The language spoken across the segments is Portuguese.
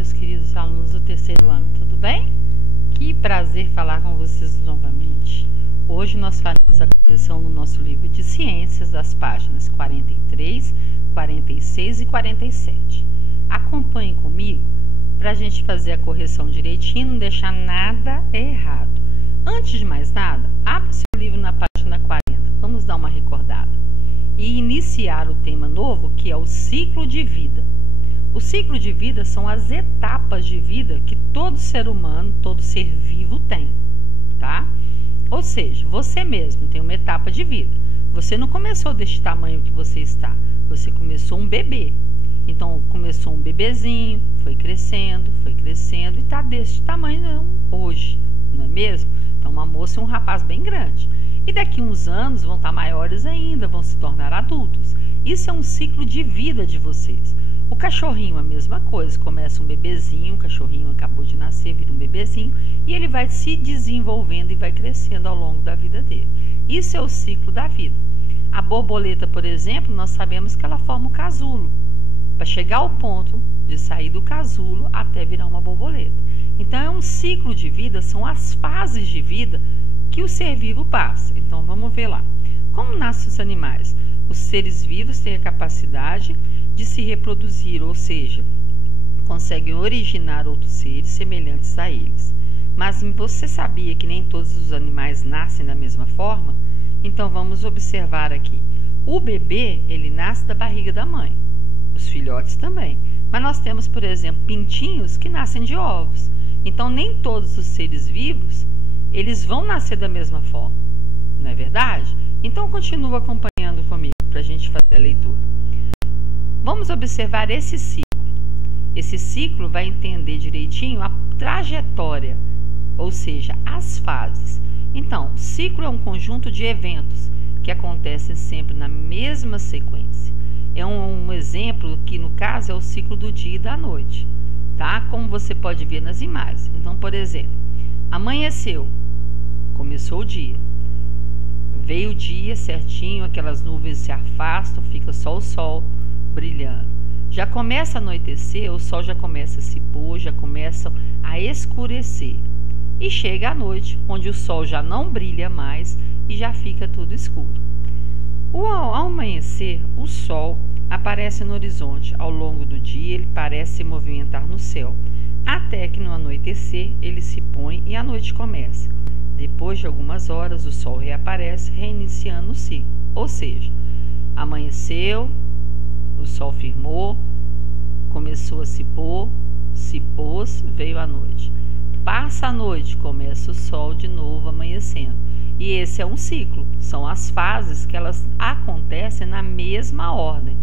meus queridos alunos do terceiro ano, tudo bem? Que prazer falar com vocês novamente. Hoje nós faremos a correção no nosso livro de ciências das páginas 43, 46 e 47. Acompanhem comigo para a gente fazer a correção direitinho e não deixar nada errado. Antes de mais nada, abra seu livro na página 40. Vamos dar uma recordada e iniciar o tema novo, que é o ciclo de vida. O ciclo de vida são as etapas de vida que todo ser humano, todo ser vivo tem, tá? Ou seja, você mesmo tem uma etapa de vida. Você não começou deste tamanho que você está, você começou um bebê. Então, começou um bebezinho, foi crescendo e está deste tamanho hoje, não é mesmo? Então, uma moça e um rapaz bem grande. E daqui uns anos vão estar maiores ainda, vão se tornar adultos. Isso é um ciclo de vida de vocês. O cachorrinho a mesma coisa, começa um bebezinho, o cachorrinho acabou de nascer, vira um bebezinho, e ele vai se desenvolvendo e vai crescendo ao longo da vida dele. Isso é o ciclo da vida. A borboleta, por exemplo, nós sabemos que ela forma o casulo, para chegar ao ponto de sair do casulo até virar uma borboleta. Então, é um ciclo de vida, são as fases de vida que o ser vivo passa. Então, vamos ver lá. Como nascem os animais? Os seres vivos têm a capacidade de se reproduzir, ou seja, conseguem originar outros seres semelhantes a eles. Mas você sabia que nem todos os animais nascem da mesma forma? Então vamos observar aqui. O bebê, ele nasce da barriga da mãe. Os filhotes também. Mas nós temos, por exemplo, pintinhos que nascem de ovos. Então nem todos os seres vivos, eles vão nascer da mesma forma. Não é verdade? Então continua acompanhando comigo para a gente fazer a leitura. Vamos observar esse ciclo. Esse ciclo vai entender direitinho a trajetória, ou seja, as fases. Então, o ciclo é um conjunto de eventos que acontecem sempre na mesma sequência. É um exemplo que, no caso, é o ciclo do dia e da noite, tá? Como você pode ver nas imagens. Então, por exemplo, amanheceu, começou o dia. Veio o dia certinho, aquelas nuvens se afastam, fica só o sol brilhando. Já começa a anoitecer, o sol já começa a se pôr, já começa a escurecer. E chega a noite, onde o sol já não brilha mais e já fica tudo escuro. Ao amanhecer, o sol aparece no horizonte. Ao longo do dia, ele parece se movimentar no céu, até que no anoitecer ele se põe e a noite começa. Depois de algumas horas, o sol reaparece, reiniciando o ciclo. Ou seja, amanheceu, o sol firmou, começou a se pôr, se pôs, veio a noite. Passa a noite, começa o sol de novo amanhecendo. E esse é um ciclo, são as fases que elas acontecem na mesma ordem.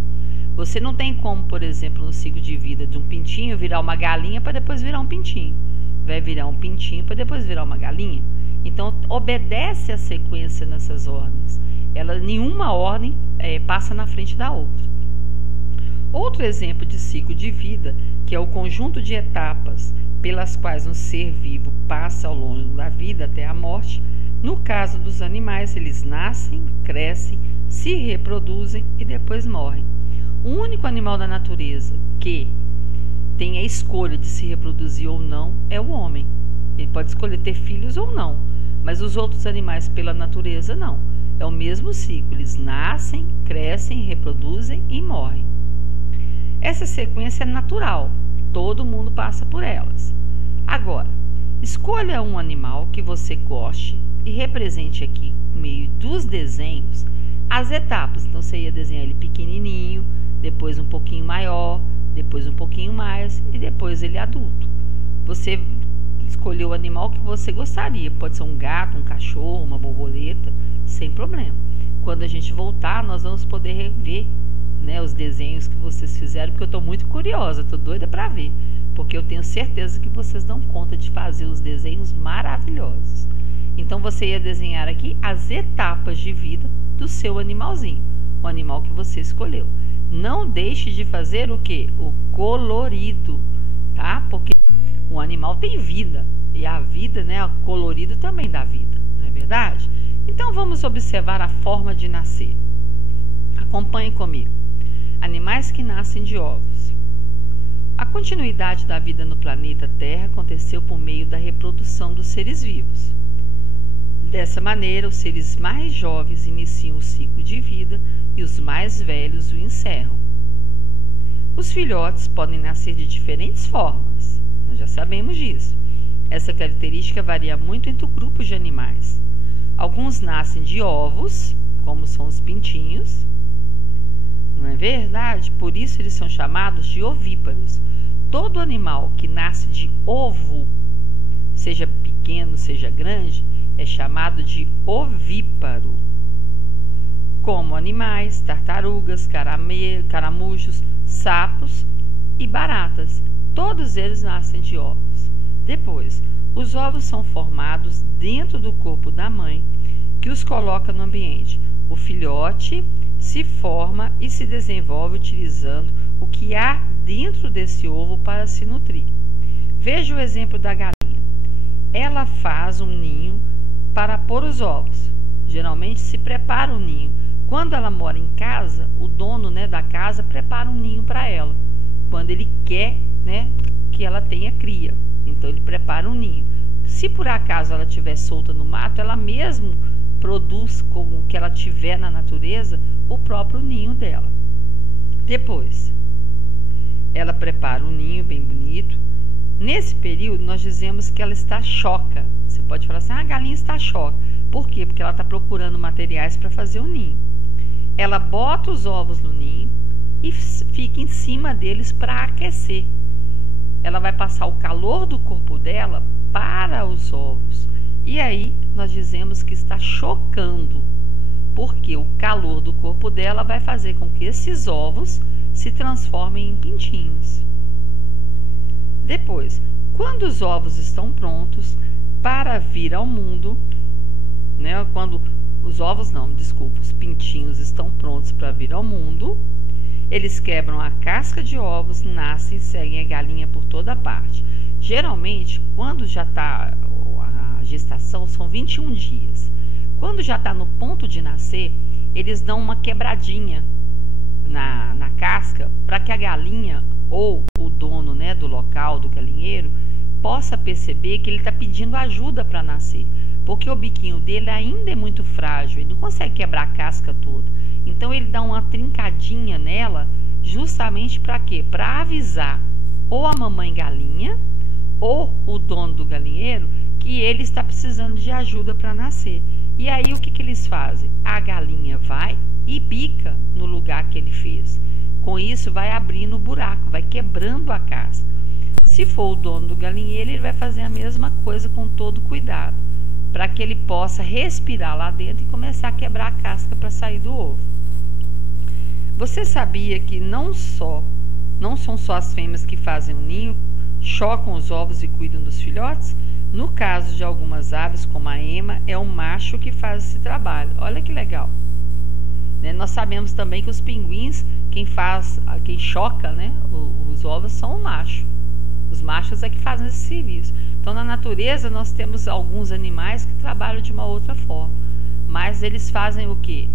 Você não tem como, por exemplo, no ciclo de vida de um pintinho virar uma galinha para depois virar um pintinho. Vai virar um pintinho para depois virar uma galinha. Então, obedece a sequência nessas ordens. Nenhuma ordem passa na frente da outra. Outro exemplo de ciclo de vida, que é o conjunto de etapas pelas quais um ser vivo passa ao longo da vida até a morte. No caso dos animais, eles nascem, crescem, se reproduzem e depois morrem. O único animal da natureza que tem a escolha de se reproduzir ou não é o homem. Ele pode escolher ter filhos ou não, mas os outros animais pela natureza não. É o mesmo ciclo, eles nascem, crescem, reproduzem e morrem. Essa sequência é natural, todo mundo passa por elas. Agora, escolha um animal que você goste e represente aqui, no meio dos desenhos, as etapas. Então, você ia desenhar ele pequenininho, depois um pouquinho maior, depois um pouquinho mais e depois ele adulto. Você escolheu o animal que você gostaria, pode ser um gato, um cachorro, uma borboleta, sem problema. Quando a gente voltar, nós vamos poder rever, né, os desenhos que vocês fizeram, porque eu estou muito curiosa, estou doida para ver, porque eu tenho certeza que vocês dão conta de fazer os desenhos maravilhosos. Então, você ia desenhar aqui as etapas de vida do seu animalzinho, o animal que você escolheu. Não deixe de fazer o quê? O colorido, tá? Porque o animal tem vida, e a vida, né, o colorido também dá vida, não é verdade? Então, vamos observar a forma de nascer. Acompanhe comigo. Animais que nascem de ovos. A continuidade da vida no planeta Terra aconteceu por meio da reprodução dos seres vivos. Dessa maneira, os seres mais jovens iniciam o ciclo de vida e os mais velhos o encerram. Os filhotes podem nascer de diferentes formas, nós já sabemos disso. Essa característica varia muito entre grupos de animais. Alguns nascem de ovos, como são os pintinhos, não é verdade? Por isso eles são chamados de ovíparos. Todo animal que nasce de ovo, seja pequeno, seja grande, é chamado de ovíparo. Como animais, tartarugas, caramujos, sapos e baratas. Todos eles nascem de ovos. Depois, os ovos são formados dentro do corpo da mãe, que os coloca no ambiente. O filhote se forma e se desenvolve utilizando o que há dentro desse ovo para se nutrir. Veja o exemplo da galinha. Ela faz um ninho para pôr os ovos. Geralmente se prepara um ninho. Quando ela mora em casa, o dono, da casa prepara um ninho para ela. Quando ele quer, que ela tenha cria, então ele prepara um ninho. Se por acaso ela estiver solta no mato, ela mesmo produz com o que ela tiver na natureza o próprio ninho dela. Depois, ela prepara um ninho bem bonito. Nesse período, nós dizemos que ela está choca. Você pode falar assim, a galinha está choca. Por quê? Porque ela está procurando materiais para fazer o ninho. Ela bota os ovos no ninho e fica em cima deles para aquecer. Ela vai passar o calor do corpo dela para os ovos. E aí, nós dizemos que está chocando, porque o calor do corpo dela vai fazer com que esses ovos se transformem em pintinhos. Depois, quando os ovos estão prontos para vir ao mundo, quando os pintinhos estão prontos para vir ao mundo, eles quebram a casca de ovos, nascem e seguem a galinha por toda parte. Geralmente, quando já está a gestação, são 21 dias. Quando já está no ponto de nascer, eles dão uma quebradinha na casca para que a galinha ou o dono do local, do galinheiro, possa perceber que ele está pedindo ajuda para nascer, porque o biquinho dele ainda é muito frágil, ele não consegue quebrar a casca toda. Então ele dá uma trincadinha nela, justamente para quê? Para avisar ou a mamãe galinha ou o dono do galinheiro que ele está precisando de ajuda para nascer. E aí o que eles fazem? A galinha vai e bica no lugar que ele fez. Com isso vai abrindo o buraco, vai quebrando a casca. Se for o dono do galinheiro, ele vai fazer a mesma coisa com todo cuidado, para que ele possa respirar lá dentro e começar a quebrar a casca para sair do ovo. Você sabia que não são só as fêmeas que fazem o ninho, chocam os ovos e cuidam dos filhotes? No caso de algumas aves, como a ema, é o macho que faz esse trabalho. Olha que legal. Nós sabemos também que os pinguins, quem choca os ovos são o macho. Os machos é que fazem esse serviço. Então, na natureza, nós temos alguns animais que trabalham de uma outra forma, mas eles fazem o quê?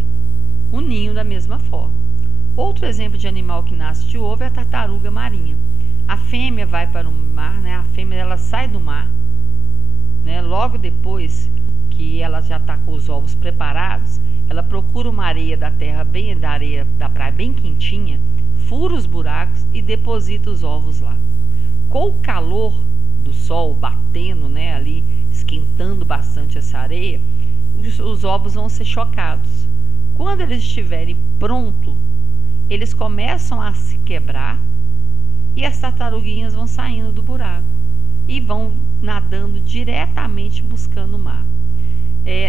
O ninho da mesma forma. Outro exemplo de animal que nasce de ovo é a tartaruga marinha. A fêmea vai para o mar, a fêmea ela sai do mar, logo depois que ela já está com os ovos preparados, ela procura uma areia da terra, da areia da praia bem quentinha, fura os buracos e deposita os ovos lá. Com o calor do sol batendo, ali, esquentando bastante essa areia, os ovos vão ser chocados. Quando eles estiverem prontos, eles começam a se quebrar e as tartaruguinhas vão saindo do buraco e vão nadando diretamente buscando o mar.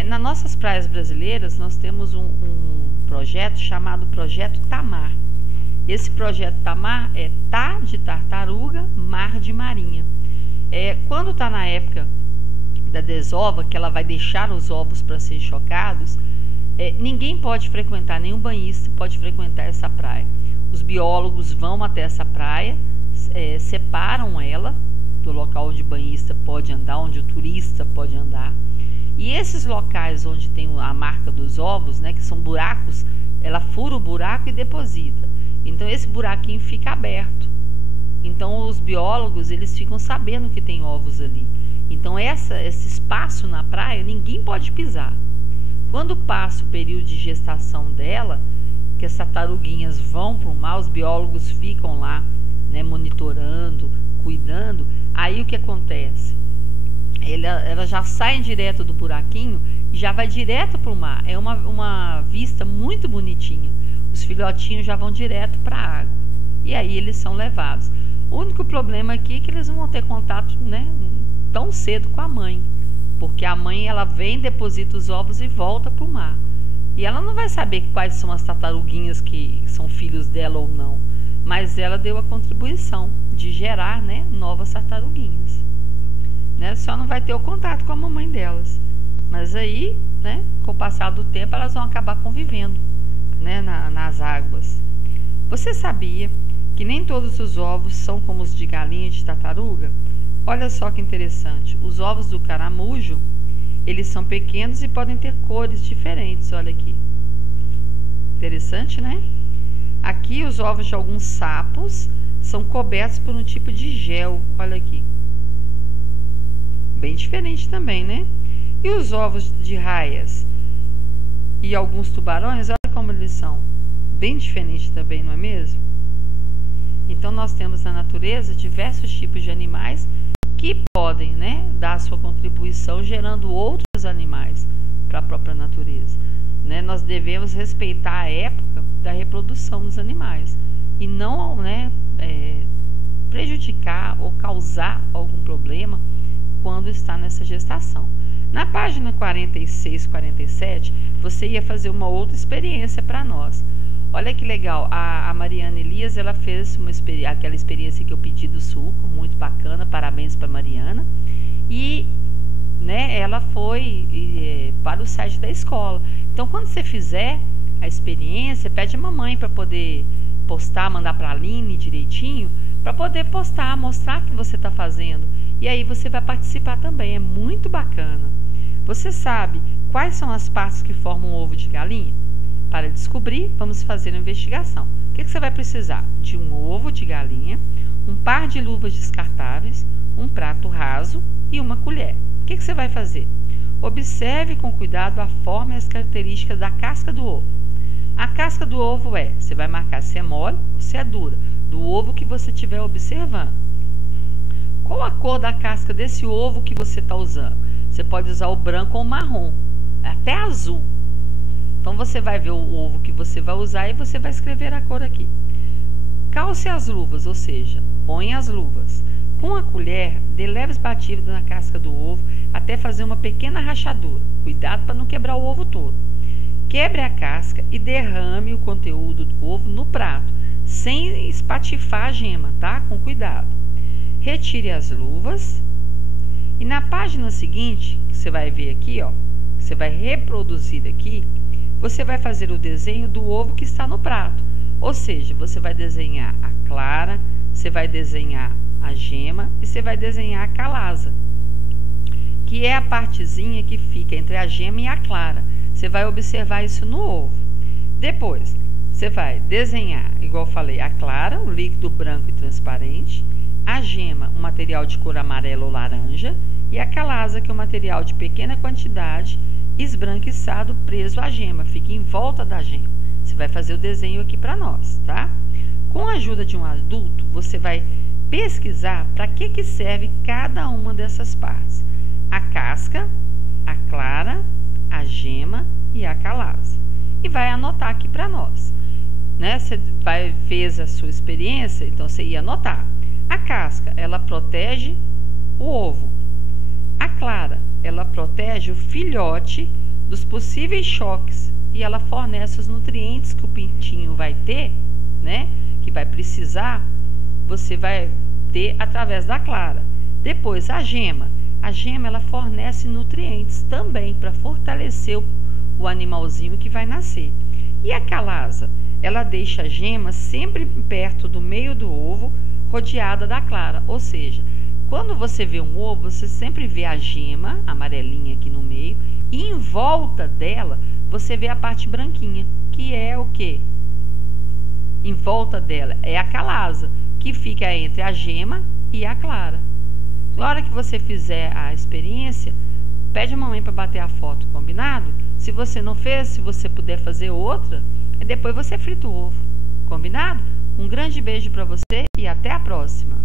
Nas nossas praias brasileiras, nós temos um projeto chamado Projeto Tamar. Esse projeto Tamar é Tá de tartaruga, Mar de marinha. Quando está na época da desova, que ela vai deixar os ovos para serem chocados, ninguém pode frequentar, nenhum banhista pode frequentar essa praia. Os biólogos vão até essa praia, separam ela do local onde o banhista pode andar, onde o turista pode andar. E esses locais onde tem a marca dos ovos, que são buracos, ela fura o buraco e deposita. Então esse buraquinho fica aberto. Então os biólogos, eles ficam sabendo que tem ovos ali. Então esse espaço na praia ninguém pode pisar. Quando passa o período de gestação dela, que as tartaruguinhas vão para o mar, os biólogos ficam lá, né, monitorando, cuidando. Aí o que acontece? Elas já saem direto do buraquinho e já vai direto para o mar. É uma vista muito bonitinha. Os filhotinhos já vão direto para a água. E aí eles são levados. O único problema aqui é que eles não vão ter contato, né, tão cedo com a mãe. Porque a mãe, ela vem, deposita os ovos e volta para o mar. E ela não vai saber quais são as tartaruguinhas que são filhos dela ou não. Mas ela deu a contribuição de gerar, né, novas tartaruguinhas. Né? Só não vai ter o contato com a mamãe delas. Mas aí, né, com o passar do tempo, elas vão acabar convivendo, né, nas águas. Você sabia que nem todos os ovos são como os de galinha e de tartaruga? Olha só que interessante. Os ovos do caramujo, eles são pequenos e podem ter cores diferentes. Olha aqui. Interessante, né? Aqui os ovos de alguns sapos são cobertos por um tipo de gel. Olha aqui. Bem diferente também, né? E os ovos de raias e alguns tubarões, olha como eles são. Bem diferente também, não é mesmo? Então nós temos na natureza diversos tipos de animais que podem, né, dar a sua contribuição gerando outros animais para a própria natureza. Né? Nós devemos respeitar a época da reprodução dos animais e não, né, prejudicar ou causar algum problema quando está nessa gestação. Na página 46, 47, você ia fazer uma outra experiência para nós. Olha que legal, a Mariana Elias, ela fez aquela experiência que eu pedi do suco, muito bacana, parabéns para a Mariana. E, né, ela foi para o site da escola. Então, quando você fizer a experiência, pede a mamãe para poder postar, mandar para a Aline direitinho, para poder postar, mostrar que você está fazendo. E aí você vai participar também, é muito bacana. Você sabe quais são as partes que formam um ovo de galinha? Para descobrir, vamos fazer uma investigação. O que você vai precisar? De um ovo de galinha, um par de luvas descartáveis, um prato raso e uma colher. O que você vai fazer? Observe com cuidado a forma e as características da casca do ovo. A casca do ovo você vai marcar se é mole ou se é dura, do ovo que você estiver observando. Qual a cor da casca desse ovo que você está usando? Você pode usar o branco ou o marrom, até azul. Então você vai ver o ovo que você vai usar e você vai escrever a cor aqui. Calce as luvas, ou seja, põe as luvas. Com a colher, dê leves batidas na casca do ovo até fazer uma pequena rachadura. Cuidado para não quebrar o ovo todo. Quebre a casca e derrame o conteúdo do ovo no prato, sem espatifar a gema, tá? Com cuidado. Retire as luvas e na página seguinte, que você vai ver aqui, ó, você vai reproduzir aqui, você vai fazer o desenho do ovo que está no prato. Ou seja, você vai desenhar a clara, você vai desenhar a gema e você vai desenhar a calaza, que é a partezinha que fica entre a gema e a clara. Você vai observar isso no ovo. Depois, você vai desenhar, igual eu falei, a clara, o líquido branco e transparente, a gema, um material de cor amarela ou laranja, e a calaza, que é um material de pequena quantidade, esbranquiçado, preso à gema, fica em volta da gema. Você vai fazer o desenho aqui para nós, tá? Com a ajuda de um adulto, você vai pesquisar para que serve cada uma dessas partes. A casca, a clara, a gema e a calaza. E vai anotar aqui para nós. Né? Você fez a sua experiência, então você ia anotar. A casca, ela protege o ovo. A clara, ela protege o filhote dos possíveis choques e ela fornece os nutrientes que o pintinho vai ter, né? Que vai precisar, você vai ter através da clara. Depois, a gema. A gema, ela fornece nutrientes também para fortalecer o animalzinho que vai nascer. E a calaza, ela deixa a gema sempre perto do meio do ovo, rodeada da clara. Ou seja, quando você vê um ovo, você sempre vê a gema amarelinha aqui no meio e em volta dela você vê a parte branquinha, que é o quê? Em volta dela é a calaza, que fica entre a gema e a clara. Na hora que você fizer a experiência, pede a mamãe para bater a foto, combinado? Se você não fez, se você puder fazer outra, e depois você frita o ovo, combinado? Um grande beijo para você e até a próxima!